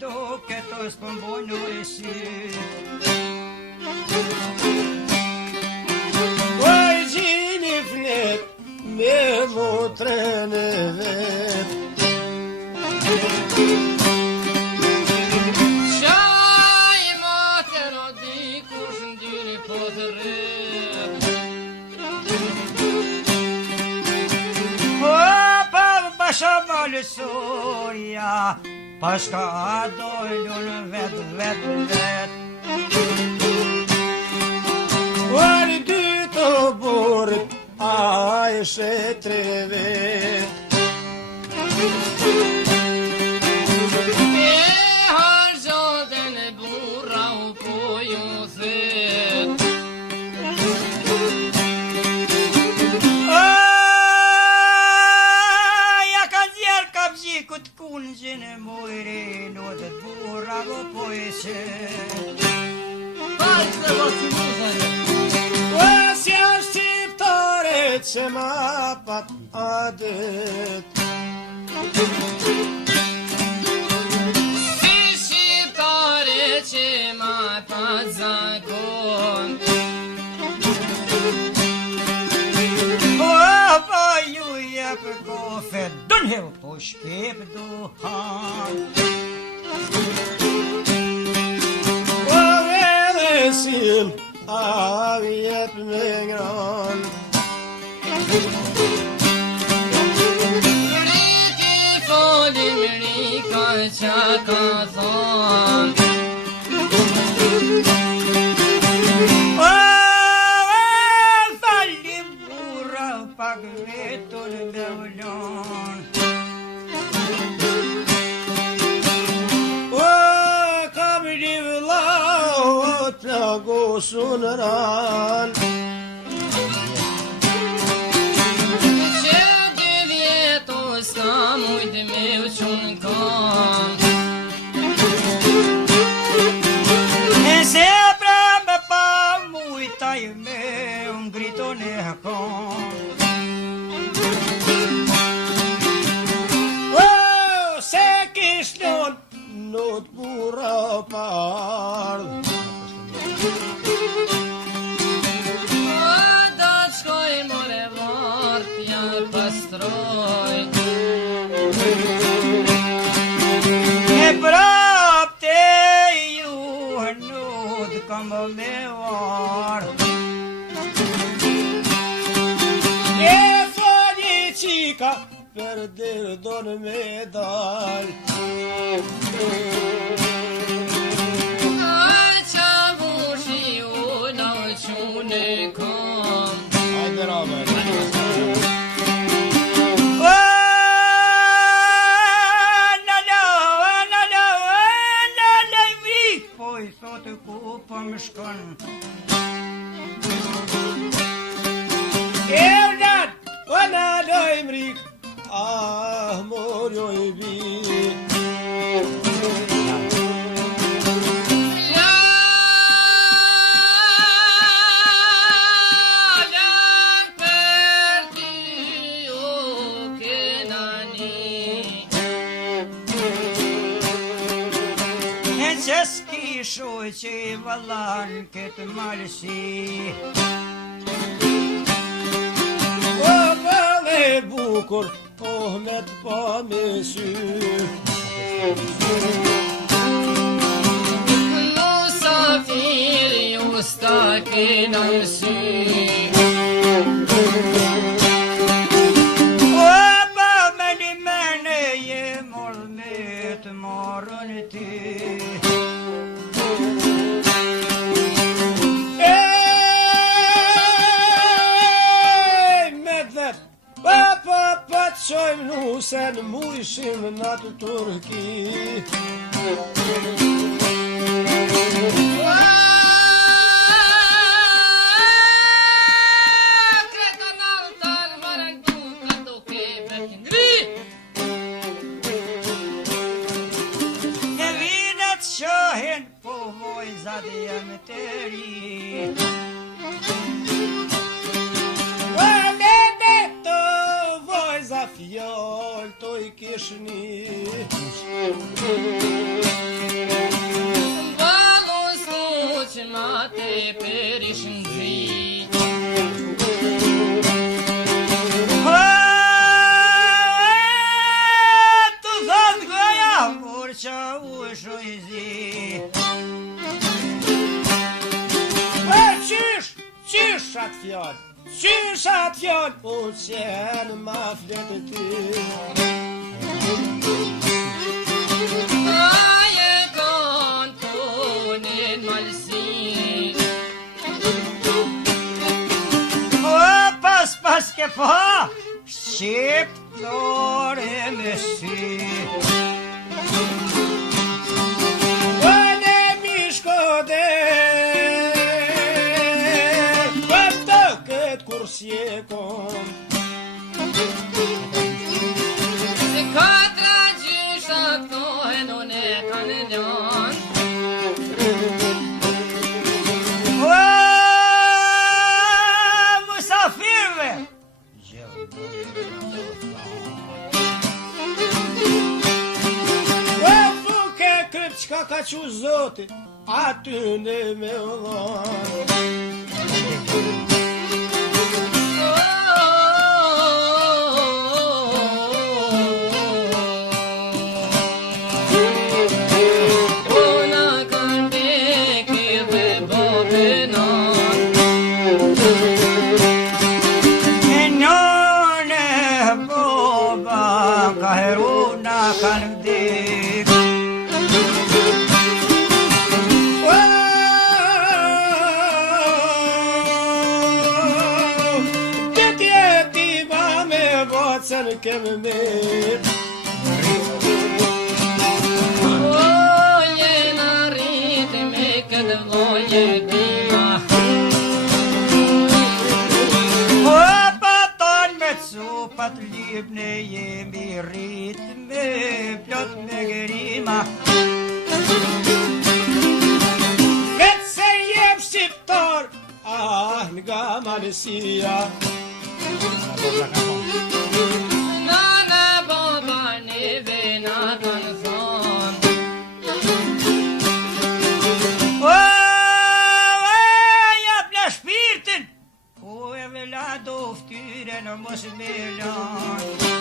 do këto s'pëmbojnë e si. Oj gjini flet me motrën e vet. Qaj mater o dikush ndyri po të rrët. Opa basha malësoria, pashka dojlun vet. Ori dy të burit, a ishe tre vet. E harxhotën e burra u po ju thet. Ja ka nxjerr kapxhikut kunxhin e mojri, lodhet burra u po e qet. Si është shqiptare që ma pat adet. Si shqiptare që ma pat zakon. Opa ju jep kofe, dunheu po shkep duhan. O edhe sin, a vjet me ngran. Riti folim rika qa ka thon. Falim burra pak vetun me ulon. O kam një vëllau të plagosun ran. Që dy vjetu s'ka mujt me u qun kam. E se pra me pa mujtaj me ngriton e kon. O se kish lon, not burra pardh. O do t'shkoj more vart, ja pastroj. E prapte ju nud kam me var. E fali qika, për dirdon me dal. A qa vushi u lau qune kom. Hajde Robert. Po i thot ku po më shkon. Erdad, o na lojmrik, ah morjo i bit. Që s'kisho që i vallan këtë malësi. O vëlle bukur, oh me t'pa me sy. Musafir ju sta kena sy. Opa me një mene je mor me të morën ti. Pa të qojmë nusen, mujshim në të Turki. Kretan altar varen duka do kebet ngri. E vinet shohin po vojzat jem të ri. Fjall të i kishni qa u shojzi. Qysh atë fjallë? Qysh atë fjallë? O qenë ma fletë ty. Aje kantonin malsi. O pas ke pa, shqiptore me sy. Vane mi shkode, vëtë këtë kur s'jekon. Se katra gjysha këtohen unë e kanë ljanë. O musafirve, Duke këtë qka ka që zotit, aty në me dhonë. Ona kanë deki dhe babenan. e none boba ka heruna kanë vdik. Sen kemë mirë Jena rritë me këtë vloje dima. O paton me cupat libne jemi rrit me plot me grima. Vetë se jem shqiptar, nga malësia. Nana baba neve na kanë thonë. O jap la shpirtin, ku e vela do ftyre në mos me lanë.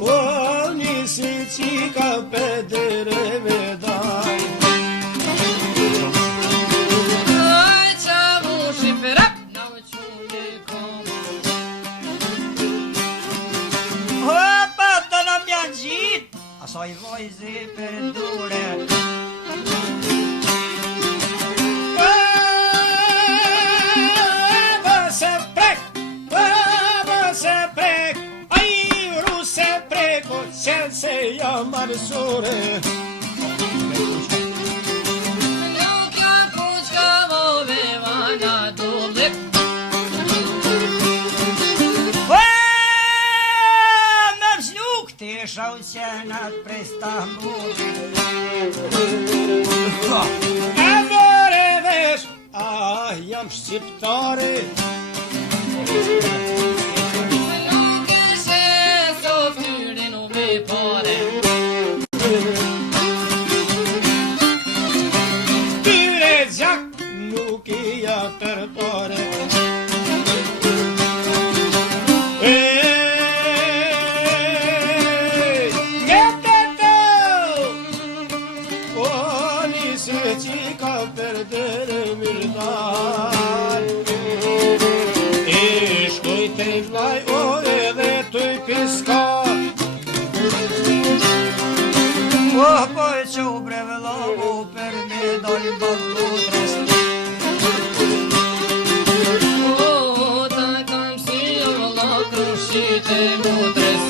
O nisi qika pedere me daj. Aj qavu shqipërak na u qune kom. O paton në mjanë gjit, asaj vojzi për dure. Qenë se jam marësore. Nuk janë kuqka vove vana dullik. O me vznuk të shau qenat prej Stambulit. E more vesh, jam shqiptare. Nuk ishe softyrin u me pare. Tyre gjak nuk i ja për pare. Qika perdere mirdar. Shkoj të i vlaj o edhe të i piskar. O po e që u brevëllohu për me dojnë ballutres. O ta kam si vëlla krushit e mutres.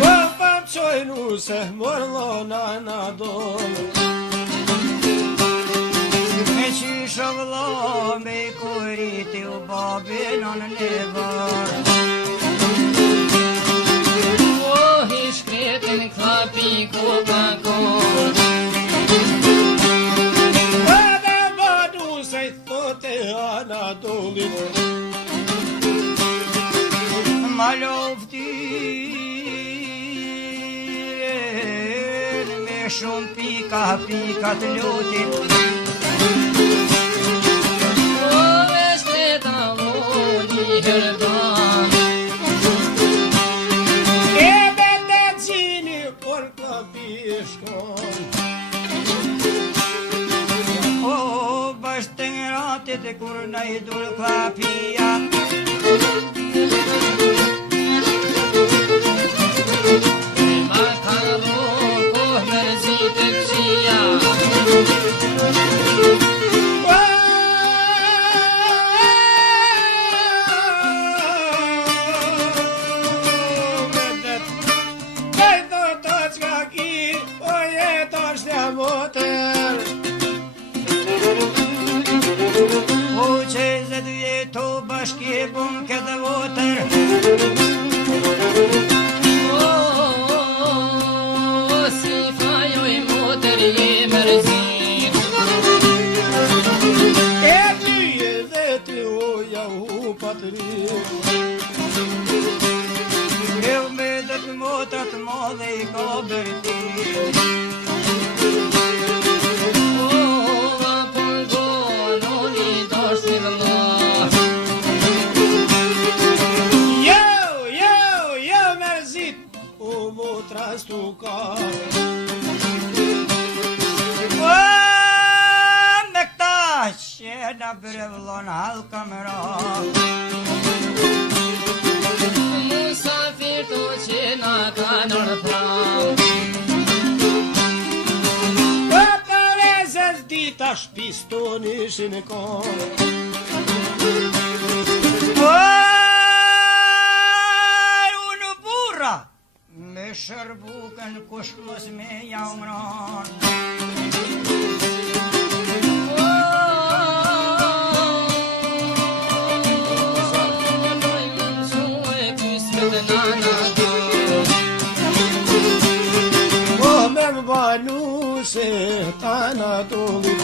O pam qoj nuse morlona na donë. Me qysho vëllo me kuriti u babin në nevar. I shkretin klapi Coca-Cola. Edhe badu se i thote Anadolit. Ma loftin me shumë pika të lutit. O dul klapia. Ma kalu kohë mërzit të këqia. Bashki bun këtë votër. Si fajoj motër je mërzit. E ty e dhe ty oja u patrit. Eu me dhe të motrat modhe I ka bërtit. Me këta qena brevlon halka më ra. Musafir të qena ka nërpra. Për e zez dita shpistonishin e kon. Unë burra me shërbukën kush mos me jaumran. Me më balu se ta në doli.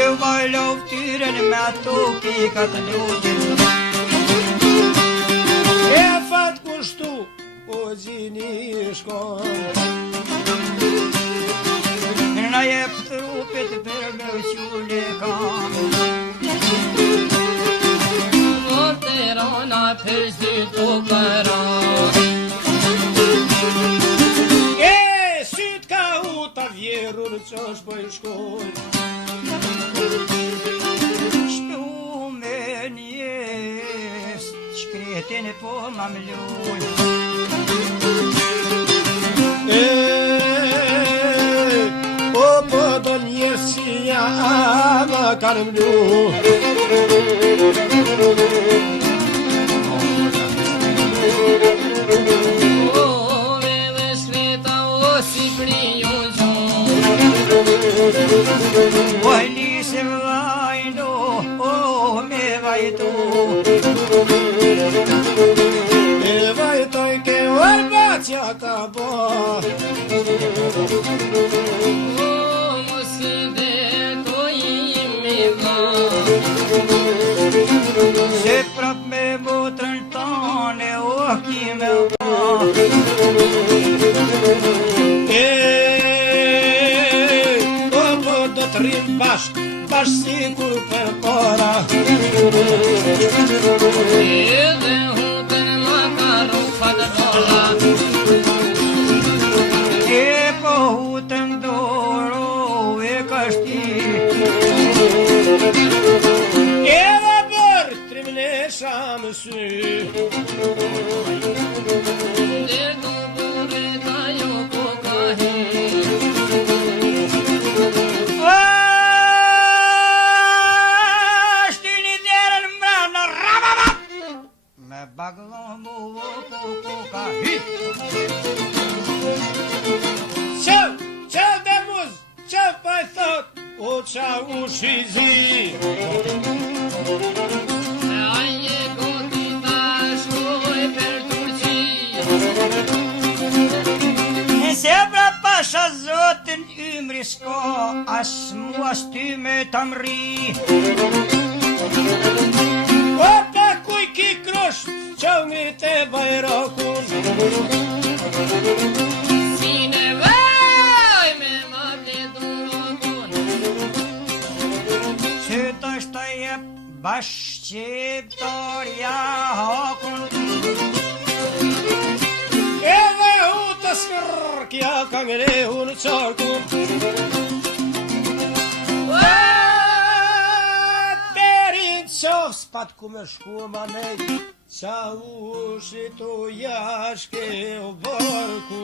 Eu bajlov tyren me ato pikat lutin. E fat kushtu o gjini shkon. Na jep trupit për me uqule kam. Terana për zyt o këran. E syt ka u ta vjerur qosh për shkoj. Shtu me njes shkretin po ma mluj. O po do njerës që ja ama kanë mlu. Ojli se vajno, me vajto. E vajtoj ke orba që ka bo. Mos dhe to imi vla. Se prap me motrën tane, ki me vla. Rrim bashk sikur për para. Edhe hutën ma ka rufat dola. E po hutën doro e ka shti. Edhe për trimlesha më sy. Dhe du bure ta jo po ka hi. Baglon mu po ka hi. Qëll dhe muz, qëll pa e thot, o qa u shizi. Aje goti ta shkoj për Turqi. Se pra pasha zotin ymri s'ka, as mu as ty me tamri. O pa kuj ki krosht, qëmi te bajrakun. Si ne vaj me ma të durokun. Që të shta jep bashkëqiptarja hakun. Edhe hu të skërkja ka ngrehu në qarkun. s'pat ku me shku ma nej, qa ushit u jashke u barku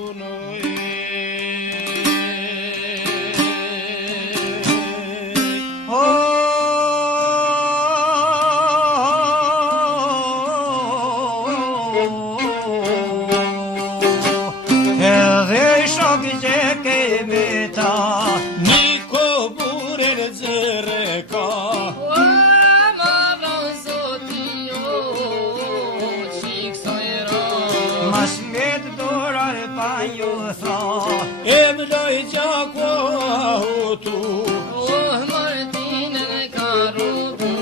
Edhe shok që kemi ta, Niko buren zëre ka, O ma vran zoti jo, qik sajra. mas met dorar pa ju tha. e mloj gjako ahutu, Oh Martinën e ka rrugu,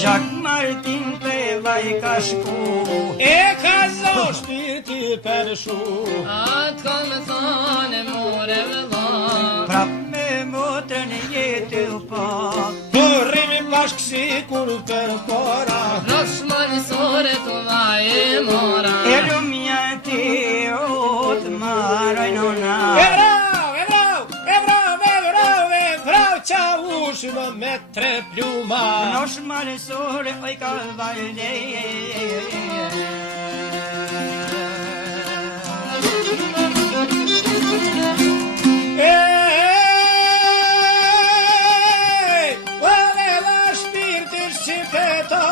Jacques Martin te vaj ka shku, e ka zon shpirti përshu, atë kam thane more vëlla. prap me motrën jetë u pa. po rrimi bashk si kur për para, Rrësh mërsore të vaj e mora. E lumja ti o të maroj nona. qa ushë me tre pluma, Nosh malësore oj ka valde. Vale la shpirti shqipeta,